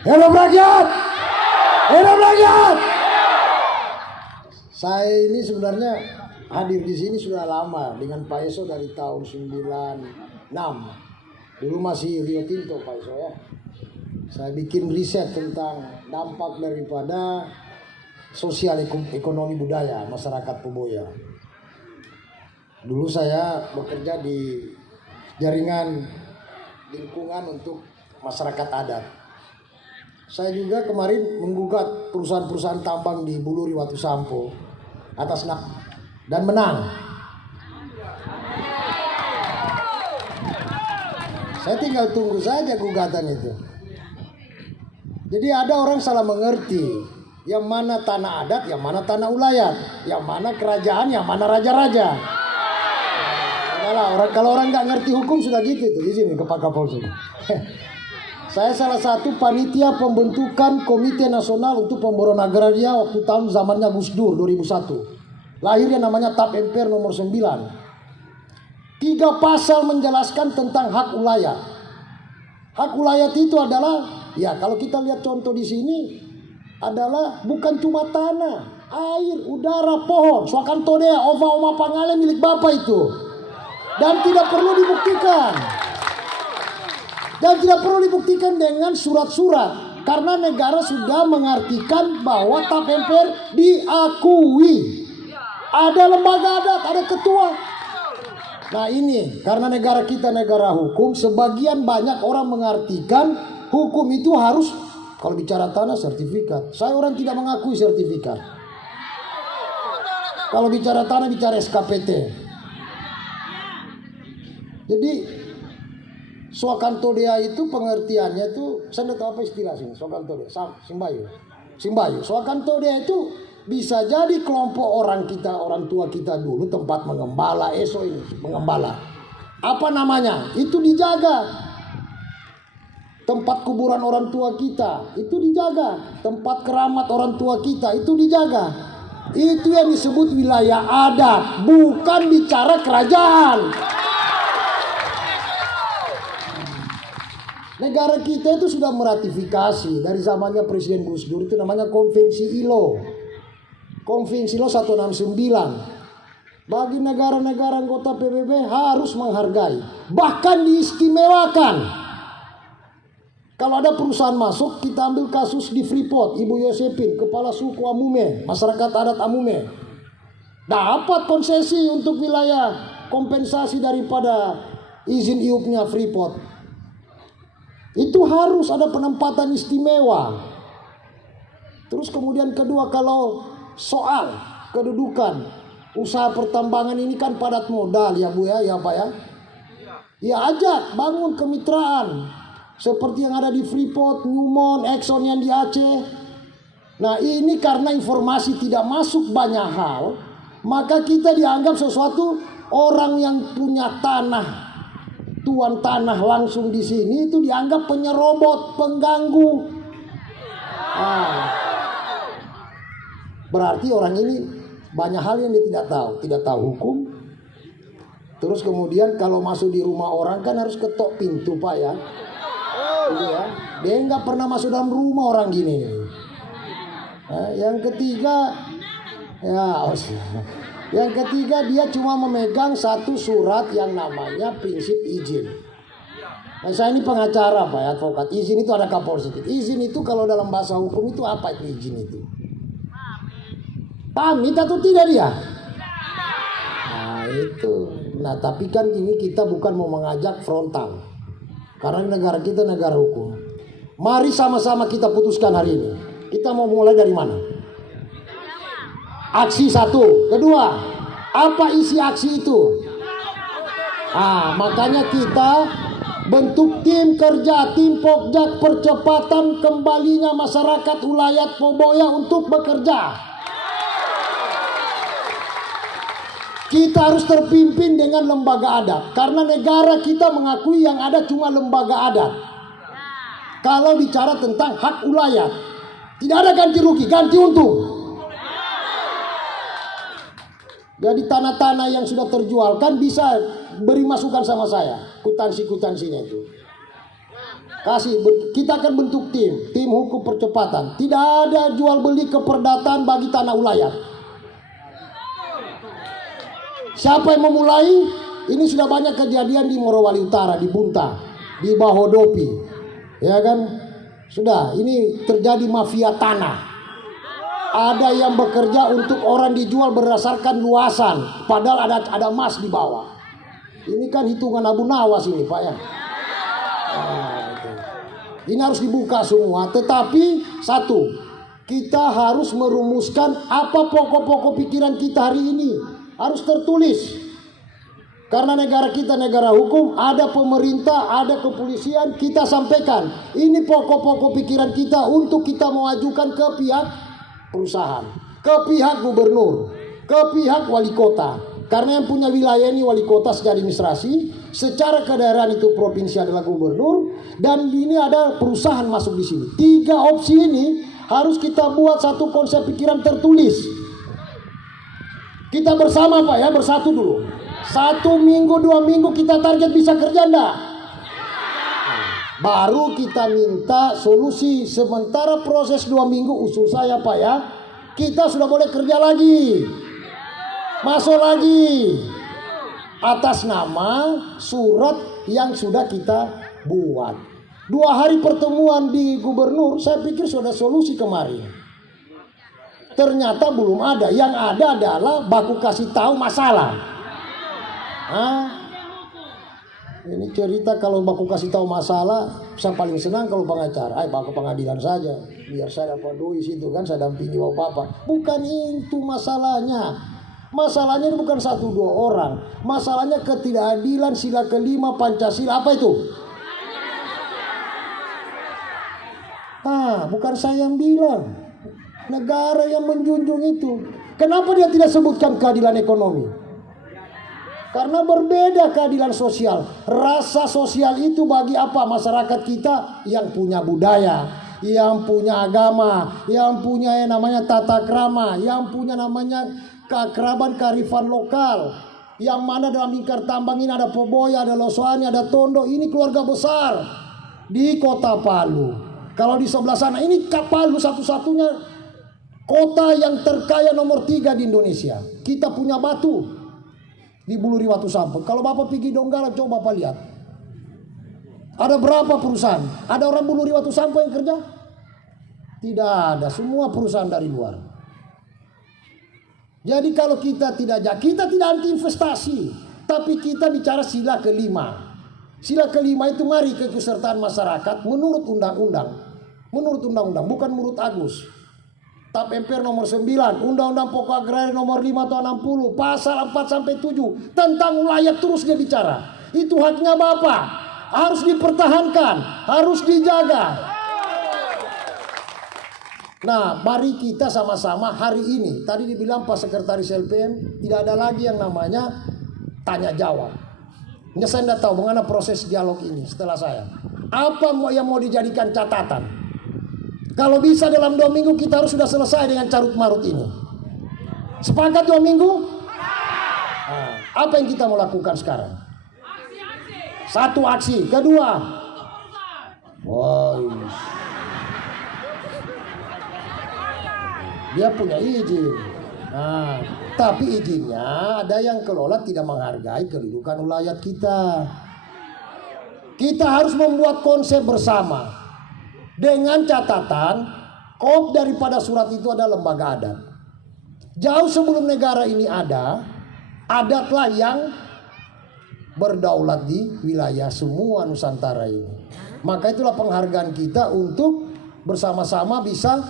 Hidup rakyat! Hidup rakyat! Saya ini sebenarnya hadir di sini sudah lama dengan Pak Eso dari tahun 96. Dulu masih Rio Tinto Pak Eso ya. Saya bikin riset tentang dampak daripada sosial ekonomi budaya masyarakat Poboya. Dulu saya bekerja di jaringan lingkungan untuk masyarakat adat. Saya juga kemarin menggugat perusahaan-perusahaan tambang di Buluri Watu Sampo atas dan menang. Saya tinggal tunggu saja gugatan itu. Jadi ada orang salah mengerti, yang mana tanah adat, yang mana tanah ulayat, yang mana kerajaan, yang mana raja-raja. Kalau orang nggak ngerti hukum sudah gitu tuh di sini ke Pak Kapolri. Saya salah satu panitia pembentukan Komite Nasional untuk Pemboron Agraria waktu tahun zamannya Gus Dur 2001. Lahirnya namanya TAP MPR nomor 9. 3 pasal menjelaskan tentang hak ulayat. Hak ulayat itu adalah, ya kalau kita lihat contoh di sini, adalah bukan cuma tanah, air, udara, pohon. Suakan todea, oma pangale milik Bapak itu. Dan tidak perlu dibuktikan. Dan tidak perlu dibuktikan dengan surat-surat. Karena negara sudah mengartikan bahwa TAP MPR diakui. Ada lembaga adat, ada ketua. Nah ini, karena negara kita negara hukum, sebagian banyak orang mengartikan hukum itu harus, kalau bicara tanah sertifikat. Saya orang tidak mengakui sertifikat. Kalau bicara tanah, bicara SKPT. Jadi Swakantodea itu pengertiannya itu, saya tidak tahu apa istilah sini. Swakantodea, Simbayu. Swakantodea itu bisa jadi kelompok orang kita, orang tua kita dulu tempat mengembala, Eso ini mengembala. Apa namanya? Itu dijaga. Tempat kuburan orang tua kita itu dijaga. Tempat keramat orang tua kita itu dijaga. Itu yang disebut wilayah adat, bukan bicara kerajaan. Negara kita itu sudah meratifikasi dari zamannya Presiden Gus Dur, itu namanya Konvensi ILO. Konvensi ILO 169. Bagi negara-negara anggota PBB harus menghargai, bahkan diistimewakan. Kalau ada perusahaan masuk, kita ambil kasus di Freeport, Ibu Yosepin, kepala suku Amume, masyarakat adat Amume, dapat konsesi untuk wilayah kompensasi daripada izin iupnya Freeport. Itu harus ada penempatan istimewa. Terus kemudian kedua, kalau soal kedudukan usaha pertambangan ini kan padat modal ya Bu ya Pak ya. Ya ajak bangun kemitraan seperti yang ada di Freeport, Newmont, Exxon yang di Aceh. Nah ini karena informasi tidak masuk banyak hal, maka kita dianggap sesuatu orang yang punya tanah, tuan tanah langsung di sini itu dianggap penyerobot, pengganggu. Berarti orang ini banyak hal yang dia tidak tahu hukum. Terus kemudian kalau masuk di rumah orang kan harus ketok pintu Pak ya. Ya. Dia nggak pernah masuk dalam rumah orang gini. Yang ketiga, yang ketiga dia cuma memegang satu surat yang namanya prinsip izin. Nah saya ini pengacara Pak ya, advokat. Izin itu ada Kapolsek. Izin itu kalau dalam bahasa hukum itu apa itu izin itu? Pamit atau tidak dia? Nah itu. Nah tapi kan ini kita bukan mau mengajak frontal. Karena negara kita negara hukum. Mari sama-sama kita putuskan hari ini. Kita mau mulai dari mana? Aksi satu. Kedua, apa isi aksi itu? Makanya kita bentuk tim kerja, tim Pokjak percepatan kembalinya masyarakat ulayat Poboya untuk bekerja. Kita harus terpimpin dengan lembaga adat. Karena negara kita mengakui yang ada cuma lembaga adat. Kalau bicara tentang hak ulayat, tidak ada ganti rugi, ganti untung. Jadi tanah-tanah yang sudah terjual kan bisa beri masukan sama saya, kutansi-kutansinya itu. Kita akan bentuk tim hukum percepatan. Tidak ada jual beli keperdataan bagi tanah ulayat. Siapa yang memulai? Ini sudah banyak kejadian di Morowali Utara, di Bunta, di Bahodopi, ya kan? Sudah, ini terjadi mafia tanah. Ada yang bekerja untuk orang dijual berdasarkan luasan, padahal ada emas di bawah. Ini kan hitungan Abu Nawas ini, Pak ya. Ini harus dibuka semua. Tetapi satu, kita harus merumuskan apa pokok-pokok pikiran kita hari ini. Harus tertulis. Karena negara kita negara hukum, ada pemerintah, ada kepolisian, kita sampaikan. Ini pokok-pokok pikiran kita untuk kita mengajukan ke pihak perusahaan, ke pihak gubernur, ke pihak wali kota. Karena yang punya wilayah ini wali kota secara administrasi, secara kedaerahan itu provinsi adalah gubernur, dan ini ada perusahaan masuk di sini. 3 opsi ini harus kita buat satu konsep pikiran tertulis. Kita bersama Pak ya, bersatu dulu. 1 minggu 2 minggu kita target bisa kerja enggak? Baru kita minta solusi. Sementara proses 2 minggu usul saya Pak ya, kita sudah boleh kerja lagi, masuk lagi atas nama surat yang sudah kita buat. 2 hari pertemuan di gubernur, saya pikir sudah solusi kemarin. Ternyata belum ada. Yang ada adalah baku kasih tahu masalah. Ini cerita kalau baku kasih tahu masalah, saya paling senang kalau pengacara. Baku pengadilan saja, biar saya dapat duit situ kan, saya dampingi bapak. Bukan itu masalahnya. Masalahnya ini bukan 1-2 orang. Masalahnya ketidakadilan sila kelima Pancasila. Apa itu? Bukan saya yang bilang. Negara yang menjunjung itu. Kenapa dia tidak sebutkan keadilan ekonomi? Karena berbeda keadilan sosial. Rasa sosial itu bagi apa? Masyarakat kita yang punya budaya, yang punya agama, yang punya yang namanya tata krama, yang punya namanya keakraban kearifan lokal. Yang mana dalam lingkar tambang ini ada Poboya, ada Losoani, ada Tondo. Ini keluarga besar di kota Palu. Kalau di sebelah sana, ini Palu satu-satunya kota yang terkaya nomor 3 di Indonesia. Kita punya batu di Buluri Watu Samput. Kalau Bapak pergi Donggala, coba Bapak lihat. Ada berapa perusahaan? Ada orang Buluri Watu Samput yang kerja? Tidak ada, semua perusahaan dari luar. Jadi kalau kita tidak anti investasi, tapi kita bicara sila kelima. Sila kelima itu mari keikutsertaan masyarakat menurut undang-undang. Menurut undang-undang, bukan menurut Agus. TAP MPR nomor 9, Undang-Undang Pokok Agraria nomor 5 tahun 60, pasal 4 sampai 7 tentang wilayah terus dia bicara. Itu haknya Bapak, harus dipertahankan, harus dijaga. Nah, mari kita sama-sama hari ini. Tadi dibilang Pak Sekretaris LPM tidak ada lagi yang namanya tanya jawab. Ini saya tidak tahu bagaimana proses dialog ini setelah saya. Apa yang mau dijadikan catatan? Kalau bisa dalam 2 minggu kita harus sudah selesai dengan carut marut ini. Sepakat 2 minggu? Apa yang kita mau lakukan sekarang? 1, aksi. Kedua, dia punya izin. Tapi izinnya ada yang kelola tidak menghargai kedudukan ulayat kita. Kita harus membuat konsep bersama. Dengan catatan, kop daripada surat itu adalah lembaga adat. Jauh sebelum negara ini ada, adatlah yang berdaulat di wilayah semua Nusantara ini. Maka itulah penghargaan kita untuk bersama-sama bisa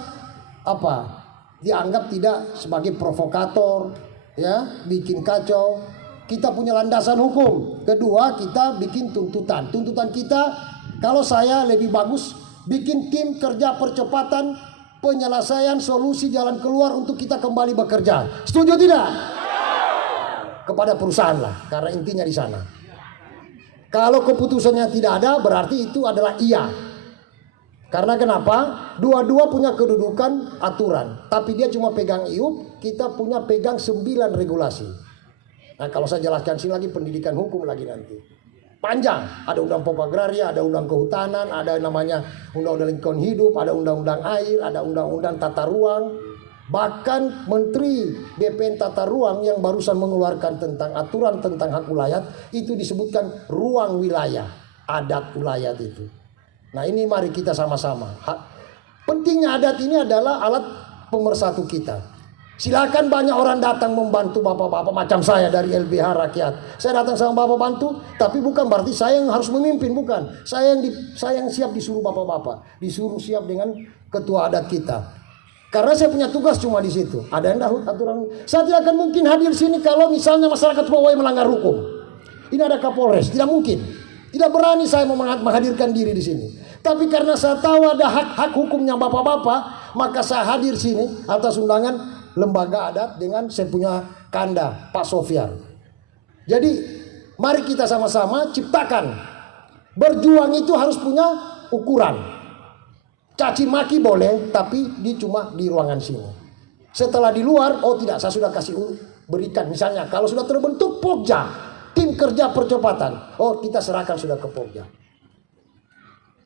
dianggap tidak sebagai provokator, ya, bikin kacau. Kita punya landasan hukum. Kedua, kita bikin tuntutan. Tuntutan kita, kalau saya lebih bagus bikin tim kerja percepatan penyelesaian solusi jalan keluar untuk kita kembali bekerja. Setuju tidak? Kepada perusahaan lah, karena intinya di sana. Kalau keputusannya tidak ada, berarti itu adalah iya. Karena kenapa? Dua-dua punya kedudukan aturan, tapi dia cuma pegang IUP, kita punya pegang 9 regulasi. Nah, kalau saya jelaskan sini lagi pendidikan hukum lagi nanti. Panjang, ada undang pokok agraria, ada undang kehutanan, ada namanya undang-undang lingkungan hidup, ada undang-undang air, ada undang-undang tata ruang. Bahkan Menteri BPN Tata Ruang yang barusan mengeluarkan tentang aturan tentang hak wilayah itu disebutkan ruang wilayah, adat wilayah itu. Nah ini mari kita sama-sama. Pentingnya adat ini adalah alat pemersatu kita. Silakan banyak orang datang membantu bapak-bapak macam saya dari LBH Rakyat. Saya datang sama bapak bantu, tapi bukan berarti saya yang harus memimpin, bukan. Saya yang siap disuruh bapak-bapak, disuruh siap dengan ketua adat kita. Karena saya punya tugas cuma di situ. Ada yang aturan. Saya tidak akan mungkin hadir sini kalau misalnya masyarakat Powai melanggar hukum. Ini ada Kapolres, tidak mungkin. Tidak berani saya menghadirkan diri di sini. Tapi karena saya tahu ada hak hukumnya bapak-bapak, maka saya hadir sini atas undangan lembaga adat dengan saya punya kanda Pak Sofyan. Jadi mari kita sama-sama ciptakan. Berjuang itu harus punya ukuran. Caci maki boleh, tapi cuma di ruangan sini. Setelah di luar, oh tidak, saya sudah kasih berikan. Misalnya kalau sudah terbentuk Pokja, tim kerja percepatan, oh kita serahkan sudah ke Pokja.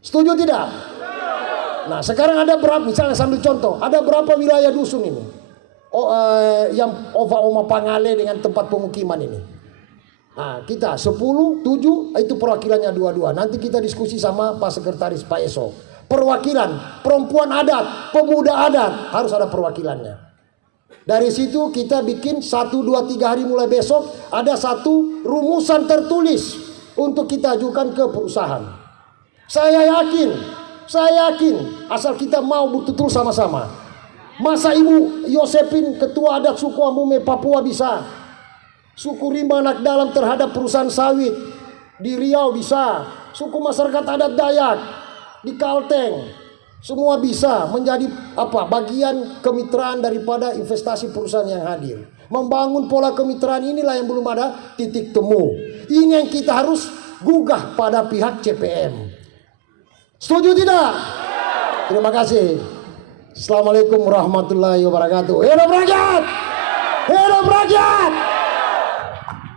Setuju tidak? Nah sekarang ada berapa, misalnya sambil contoh, ada berapa wilayah dusun ini? Yang Oma Pangale dengan tempat pemukiman ini. Nah, kita 10, 7 itu perwakilannya 22. Nanti kita diskusi sama Pak Sekretaris Pak Eso. Perwakilan perempuan adat, pemuda adat harus ada perwakilannya. Dari situ kita bikin 1, 2, 3 hari mulai besok ada satu rumusan tertulis untuk kita ajukan ke perusahaan. Saya yakin asal kita mau betul-betul sama-sama. Masa Ibu Yosepin ketua adat suku Ambume Papua bisa, suku Rimba Anak Dalam terhadap perusahaan sawit di Riau bisa, suku masyarakat adat Dayak di Kalteng semua bisa menjadi bagian kemitraan daripada investasi perusahaan yang hadir. Membangun pola kemitraan inilah yang belum ada titik temu. Ini yang kita harus gugah pada pihak CPM. Setuju tidak? Terima kasih. Assalamualaikum warahmatullahi wabarakatuh. Hidup rakyat! Hidup rakyat!